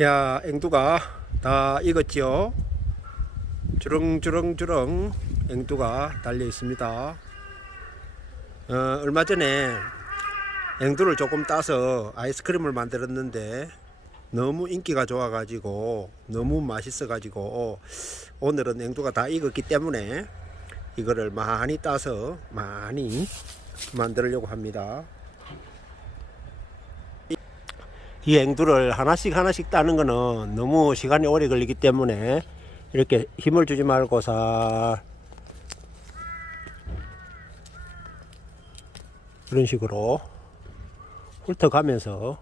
야, 앵두가 다 익었지요? 주렁주렁주렁 앵두가 달려 있습니다. 어, 얼마 전에 앵두를 조금 따서 아이스크림을 만들었는데 너무 인기가 좋아 가지고 너무 맛있어 가지고 오늘은 앵두가 다 익었기 때문에 이거를 많이 따서 많이 만들려고 합니다. 이 앵두를 하나씩 하나씩 따는 거는 너무 시간이 오래 걸리기 때문에 이렇게 힘을 주지 말고 사. 이런 식으로 훑어가면서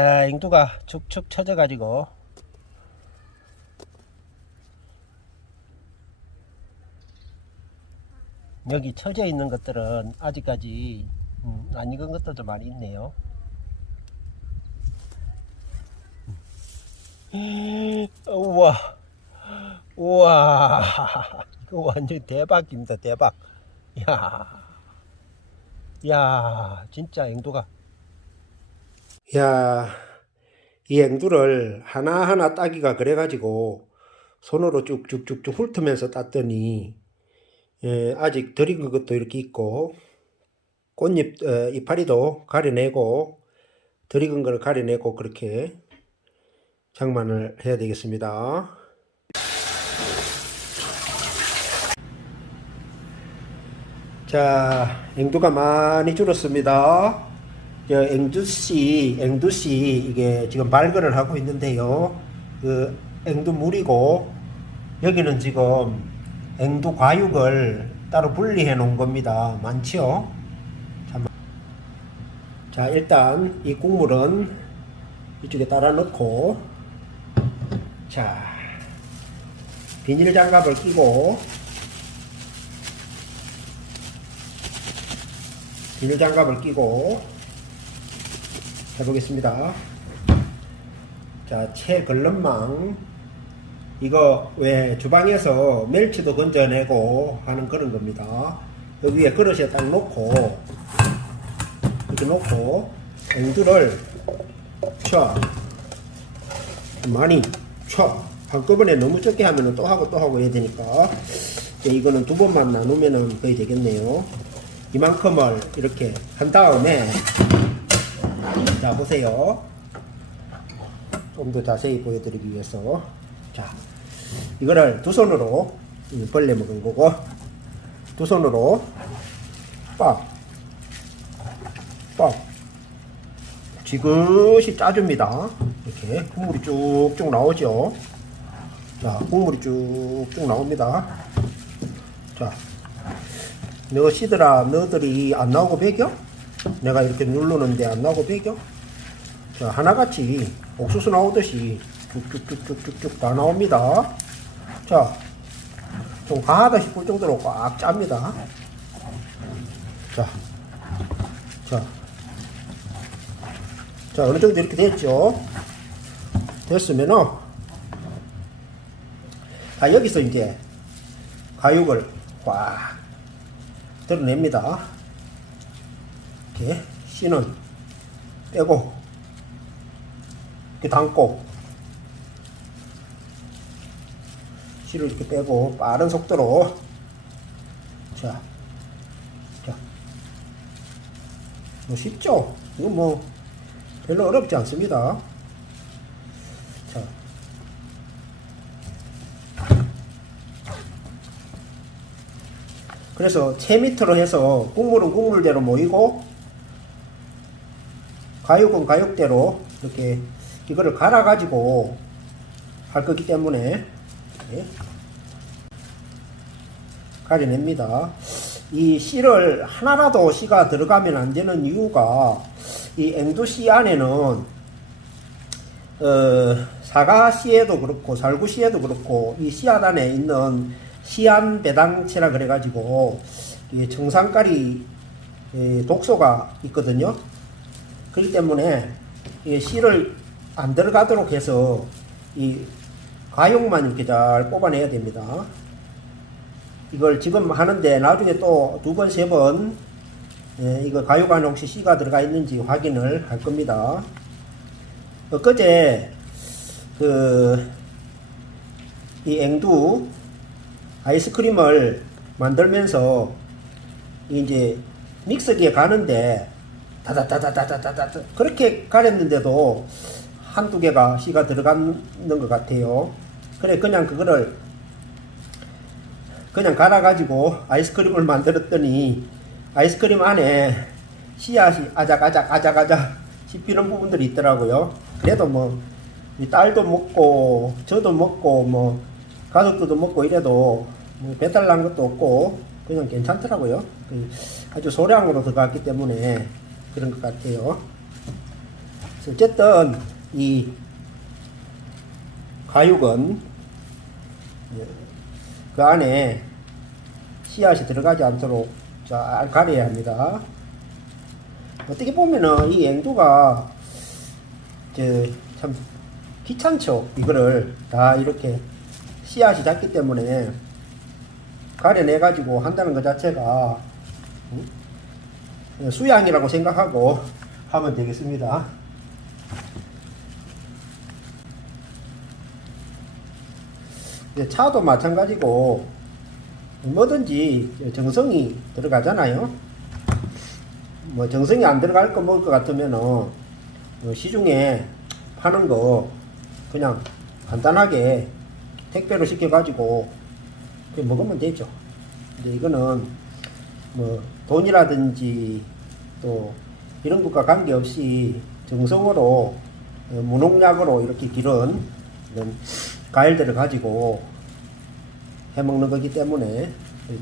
야 앵두가 축축 처져 가지고. 여기 처져 있는 것들은 아직까지 음, 안 익은 것들도 많이 있네요. 우와. 우와. 이거 완전 대박입니다 대박. 야, 야 진짜 앵두가 야, 이 앵두를 하나하나 따기가 그래가지고 손으로 쭉쭉쭉쭉 훑으면서 땄더니 예, 아직 덜 익은 것도 이렇게 있고 꽃잎 어, 이파리도 가려내고 덜 익은 걸 가려내고 그렇게 장만을 해야 되겠습니다. 자, 앵두가 많이 줄었습니다. 저 앵두씨, 앵두씨 이게 지금 발근을 하고 있는데요. 그 앵두 물이고 여기는 지금 앵두 과육을 따로 분리해 놓은 겁니다. 잠- 자, 일단 이 국물은 이쪽에 따라 넣고. 자, 비닐 장갑을 끼고. 비닐 장갑을 끼고 해보겠습니다. 자, 채걸름망. 이거 왜 주방에서 멸치도 건져내고 하는 그런 겁니다. 여기 위에 그릇에 딱 놓고, 이렇게 놓고, 앵두를 쳐. 많이 쳐. 한꺼번에 너무 적게 하면 또 하고 또 하고 해야 되니까. 이거는 두 번만 나누면 거의 되겠네요. 이만큼을 이렇게 한 다음에 자 보세요. 좀 더 자세히 보여드리기 위해서. 자 이거를 두 손으로 이 벌레 먹은 거고 두 손으로 빡 빡. 지그시 짜줍니다. 이렇게 국물이 쭉쭉 나오죠? 자 국물이 쭉쭉 나옵니다. 자 너 시들아 너들이 안 나오고 배겨? 내가 이렇게 누르는데 안 나오고 배겨? 자, 하나같이 옥수수 나오듯이 쭉쭉쭉쭉쭉쭉 다 나옵니다. 자, 좀 과하다 싶을 정도로 꽉 짭니다. 자, 자, 자, 어느 정도 이렇게 됐죠? 됐으면은, 아, 여기서 이제 가육을 꽉 드러냅니다. 이렇게 씨는 빼고 이렇게 담고 씨를 이렇게 빼고 빠른 속도로 자, 자, 뭐 쉽죠? 이거 뭐 별로 어렵지 않습니다. 자, 그래서 채 밑으로 해서 국물은 국물대로 모이고 가육은 가육대로 이렇게 이거를 갈아 가지고 할 거기 때문에 예. 가려냅니다. 이 씨를 하나라도 씨가 들어가면 안 되는 이유가 이 앵두 씨 안에는 어, 사과 씨에도 그렇고 살구 씨에도 그렇고 이 씨앗 안에 있는 시안 배당체라 그래가지고 이 정상가리 이 독소가 있거든요. 그렇기 때문에 이 씨를 안 들어가도록 해서 이 가육만 이렇게 잘 뽑아내야 됩니다. 이걸 지금 하는데 나중에 또 두 번, 세 번, 예, 이거 안에 혹시 씨가 들어가 있는지 확인을 할 겁니다. 엊그제, 그, 이 앵두 아이스크림을 만들면서 이제 믹서기에 가는데 다다다다다다다다 그렇게 가렸는데도 한두 개가 씨가 들어가는 것 같아요. 그래 그냥 그거를 그냥 갈아가지고 아이스크림을 만들었더니 아이스크림 안에 씨앗이 아작아작 아작아작 씹히는 부분들이 있더라고요. 그래도 뭐, 이 딸도 먹고, 저도 먹고, 뭐, 가족들도 먹고 이래도 뭐 배탈 난 것도 없고, 그냥 괜찮더라고요. 그 아주 소량으로 들어갔기 때문에 그런 것 같아요. 어쨌든, 이 가육은 예, 그 안에 씨앗이 들어가지 않도록 잘 가려야 합니다. 어떻게 보면은 이 앵두가 참 귀찮죠. 이거를 다 이렇게 씨앗이 작기 때문에 가려내 가지고 한다는 것 자체가 음? 수양이라고 생각하고 하면 되겠습니다. 이제 차도 마찬가지고 뭐든지 정성이 들어가잖아요. 뭐 정성이 안 들어갈 거 먹을 것 같으면은 어, 시중에 파는 거 그냥 간단하게 택배로 시켜가지고 먹으면 되죠. 근데 이거는 뭐 돈이라든지 또 이런 것과 관계없이 정성으로 어, 무농약으로 이렇게 기른 과일들을 가지고 해먹는 거기 때문에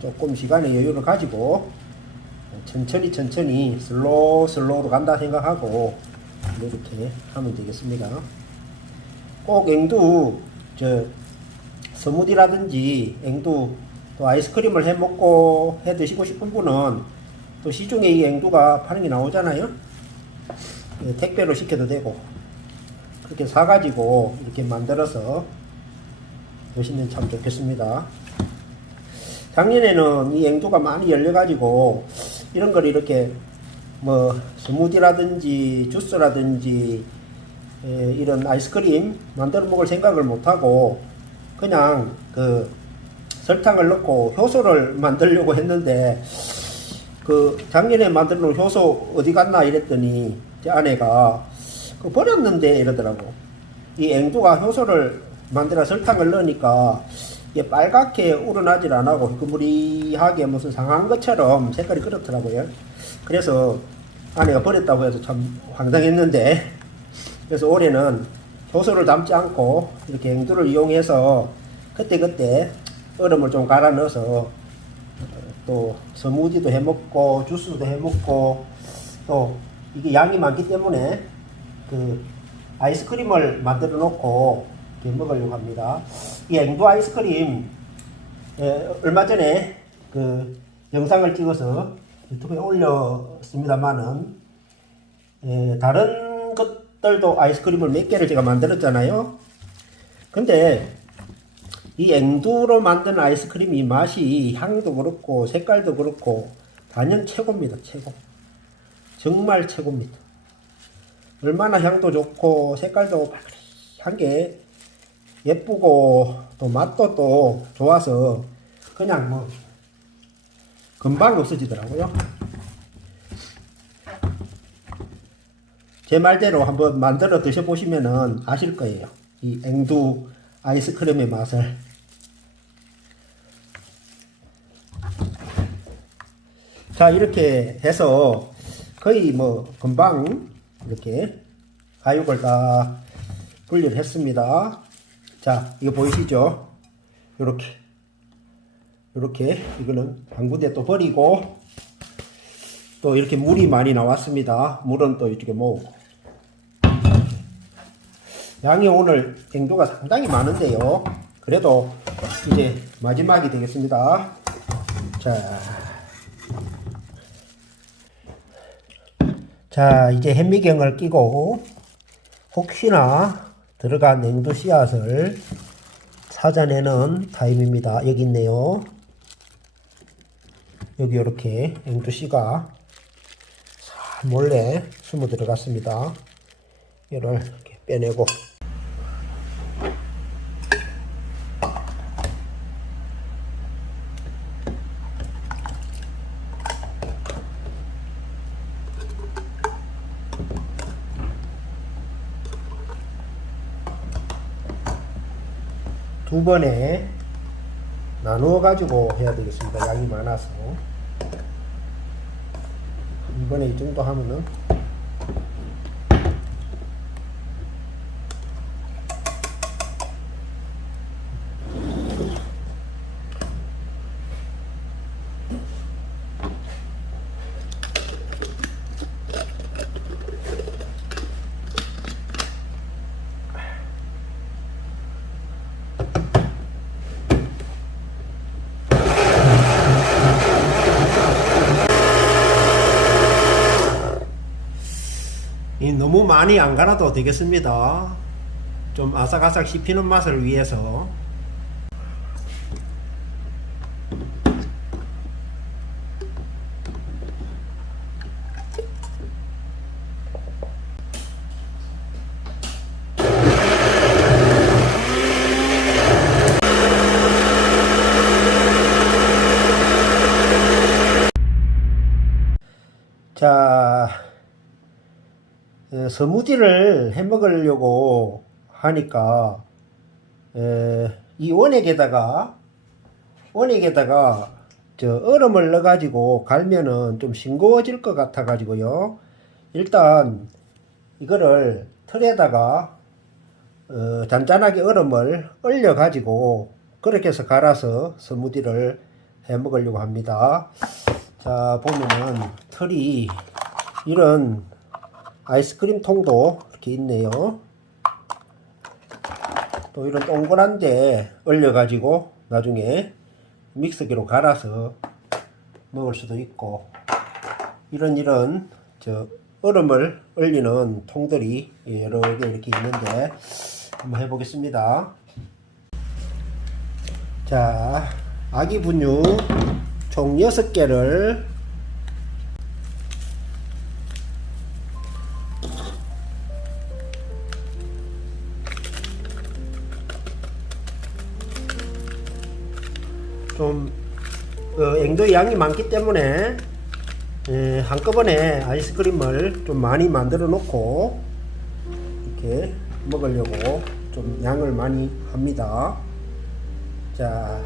조금 시간의 여유를 가지고 천천히 천천히 슬로우 슬로우로 간다 생각하고 이렇게 하면 되겠습니다. 꼭 앵두 저 스무디라든지 앵두 또 아이스크림을 해 먹고 해 드시고 싶은 분은 또 시중에 이 앵두가 파는 게 나오잖아요. 예, 택배로 시켜도 되고 그렇게 사가지고 이렇게 만들어서 드시면 참 좋겠습니다. 작년에는 이 앵두가 많이 열려가지고 이런 걸 이렇게 뭐 스무디라든지 주스라든지 에, 이런 아이스크림 만들어 먹을 생각을 못하고 그냥 그 설탕을 넣고 효소를 만들려고 했는데 그 작년에 만들어 놓은 효소 어디 갔나 이랬더니 제 아내가 그 버렸는데 이러더라고 이 앵두가 효소를 만들어 설탕을 넣으니까 이게 빨갛게 우러나질 안 하고 흐물이하게 무슨 상한 것처럼 색깔이 그렇더라고요. 그래서 아내가 버렸다고 해서 참 황당했는데 그래서 올해는 효소를 담지 않고 이렇게 앵두를 이용해서 그때그때 얼음을 좀 갈아 넣어서 또 스무디도 해 먹고 주스도 해 먹고 또 이게 양이 많기 때문에 그 아이스크림을 만들어 놓고 먹으려고 합니다. 이 앵두 아이스크림 에, 얼마 전에 그 영상을 찍어서 유튜브에 올렸습니다만은 에, 다른 것들도 아이스크림을 몇 개를 제가 만들었잖아요. 근데 이 앵두로 만든 아이스크림이 맛이 향도 그렇고 색깔도 그렇고 단연 최고입니다. 최고. 정말 최고입니다. 얼마나 향도 좋고 색깔도 한게 예쁘고 또 맛도 또 좋아서 그냥 뭐 금방 없어지더라고요. 제 말대로 한번 만들어 드셔보시면은 아실 거예요. 이 앵두 아이스크림의 맛을. 자, 이렇게 해서 거의 뭐 금방 이렇게 가육을 다 분리를 했습니다. 자, 이거 보이시죠? 요렇게. 요렇게. 이거는 한 군데 또 버리고, 또 이렇게 물이 많이 나왔습니다. 물은 또 이렇게 모으고. 양이 오늘 앵두가 상당히 많은데요. 그래도 이제 마지막이 되겠습니다. 자. 자, 이제 현미경을 끼고 혹시나 들어간 냉두 씨앗을 사자내는 타임입니다. 여기 있네요. 여기 이렇게 앵두씨가 잘 몰래 숨어 들어갔습니다. 이를 이렇게 빼내고 두 번에 나누어 가지고 해야 되겠습니다. 양이 많아서 한 번에 이 정도 하면은 너무 많이 안 갈아도 되겠습니다. 좀 아삭아삭 씹히는 맛을 위해서 자 어, 스무디를 해 먹으려고 하니까 에, 이 원액에다가 원액에다가 저 얼음을 넣어 가지고 갈면은 좀 싱거워질 것 같아 가지고요. 일단 이거를 틀에다가 어, 잔잔하게 얼음을 얼려 가지고 그렇게 해서 갈아서 스무디를 해 먹으려고 합니다. 자 보면은 틀이 이런 아이스크림 통도 이렇게 있네요. 또 이런 동그란데 얼려가지고 나중에 믹서기로 갈아서 먹을 수도 있고 이런 이런 저 얼음을 얼리는 통들이 여러 개 이렇게 있는데 한번 해보겠습니다. 자, 아기 분유 총 6개를 양이 많기 때문에 에, 한꺼번에 아이스크림을 좀 많이 만들어 놓고 이렇게 먹으려고 좀 양을 많이 합니다. 자,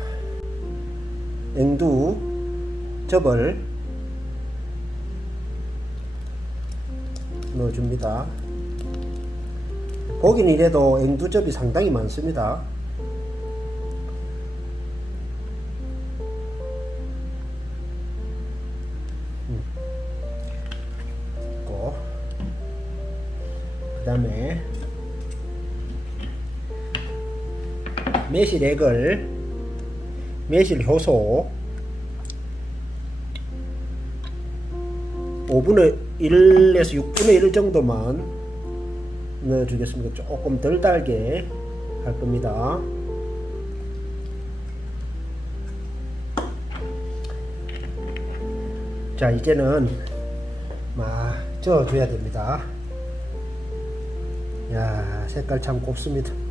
앵두 접을 넣어줍니다. 보긴 이래도 앵두접이 상당히 많습니다. 매실 액을 매실 효소 5분의 1에서 6분의 1 정도만 넣어주겠습니다. 조금 덜 달게 할 겁니다. 자, 이제는 막 저어줘야 됩니다. 야, 색깔 참 곱습니다.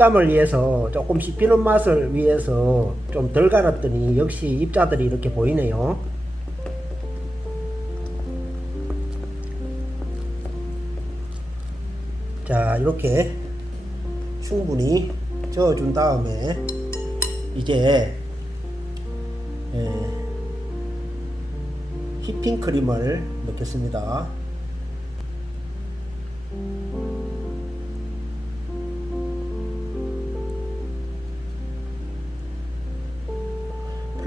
식감을 위해서 조금 씹히는 맛을 위해서 좀 덜 갈았더니 역시 입자들이 이렇게 보이네요. 자 이렇게 충분히 저어준 다음에 이제 예, 휘핑 크림을 넣겠습니다.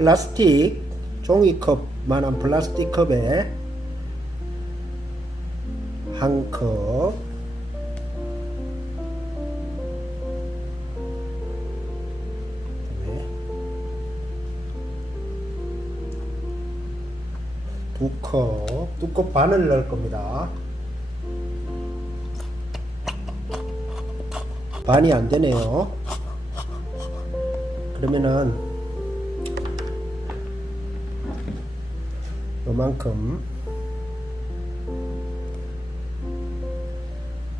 플라스틱 종이컵만한 플라스틱 컵에 한 컵, 네. 두 컵, 두 컵 반을 넣을 겁니다. 반이 안 되네요. 그러면은 요만큼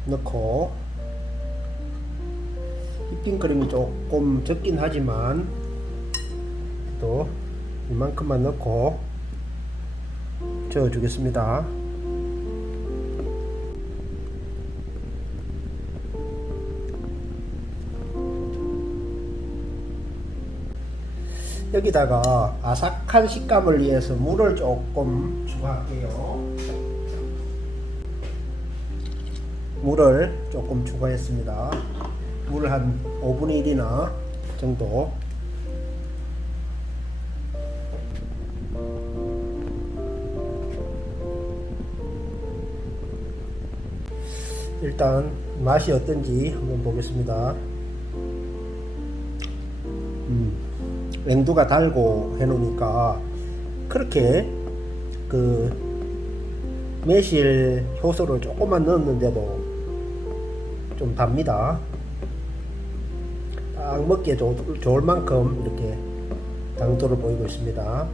넣고 휘핑크림이 조금 적긴 하지만 또 이만큼만 넣고 저어주겠습니다. 여기다가 아삭한 식감을 위해서 물을 조금 추가할게요. 물을 조금 추가했습니다. 물을 한 5분의 1이나 정도 일단 맛이 어떤지 한번 보겠습니다. 음, 냉두가 달고 해놓으니까 그렇게 그 매실 효소를 조금만 넣었는데도 좀 답니다. 딱 먹기에 좋, 좋을 만큼 이렇게 당도를 보이고 있습니다.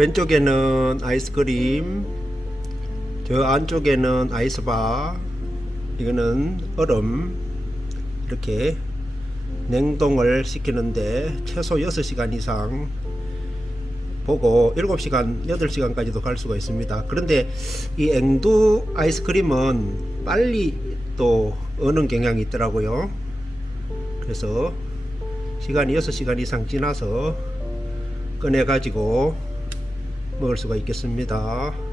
왼쪽에는 아이스크림, 저 안쪽에는 아이스바, 이거는 얼음, 이렇게 냉동을 시키는데 최소 6시간 이상 보고 7시간, 8시간까지도 갈 수가 있습니다. 그런데 이 앵두 아이스크림은 빨리 또 어는 경향이 있더라고요. 그래서 시간이 6시간 이상 지나서 꺼내 가지고 먹을 수가 있겠습니다.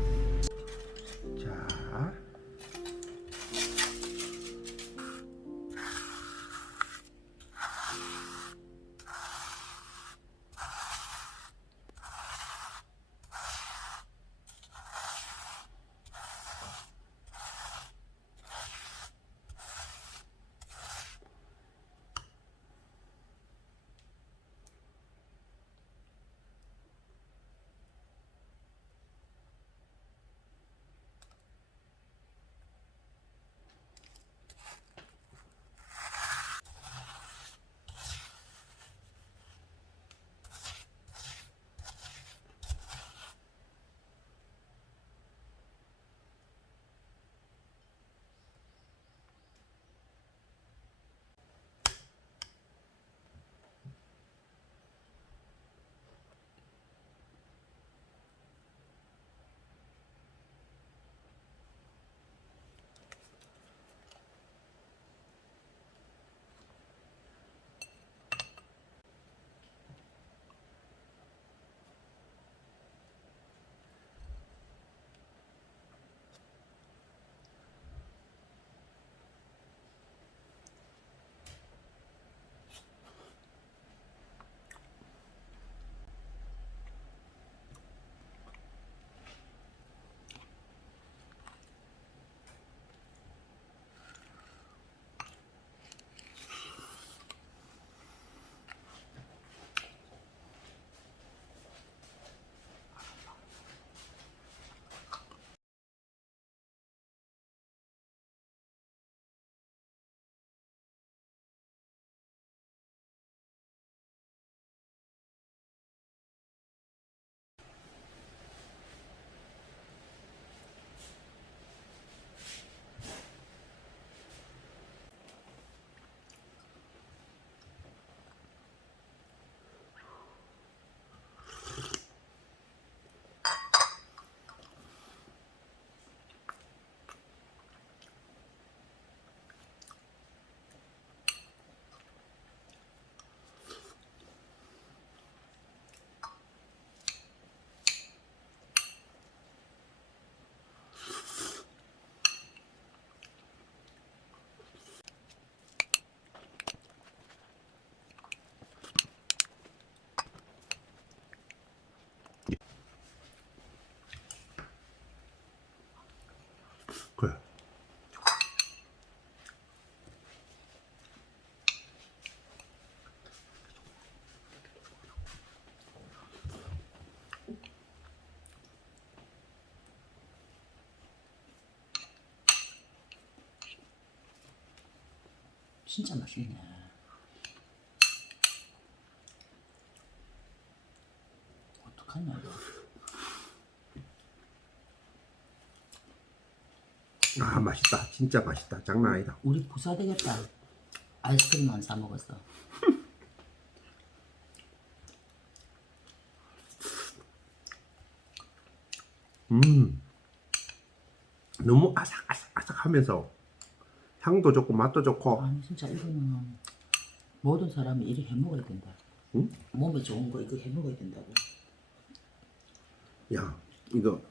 진짜 맛있네. 어떡하냐 이거. 아 맛있다 진짜 맛있다 장난 아니다 우리 부사 되겠다. 아이스크림만 사 먹었어. 음 너무 아삭아삭아삭하면서 향도 좋고 맛도 좋고 아니 진짜 이거는 모든 사람이 이리 해 먹어야 된다. 응? 몸에 좋은 거 이거 해 먹어야 된다고. 야 이거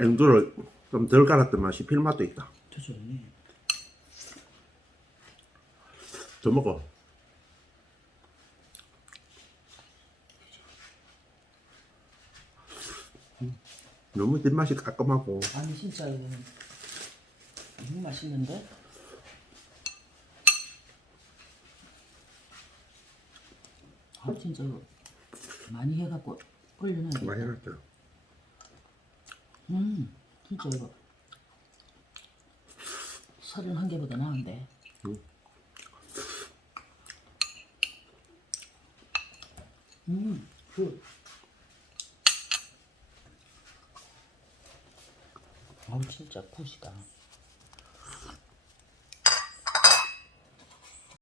앵두를 좀 덜 갈았던 맛이 필맛도 있다 더 좋네. 더 먹어 음, 너무 뒷맛이 깔끔하고 아니 진짜 이거는 너무 맛있는데? 아 진짜 이거 많이 해갖고 끓여놔야겠다. 많이 해놨죠 음 진짜 이거 서른 한 개보다 나은데. 음, 그. 아우 진짜 굿이다.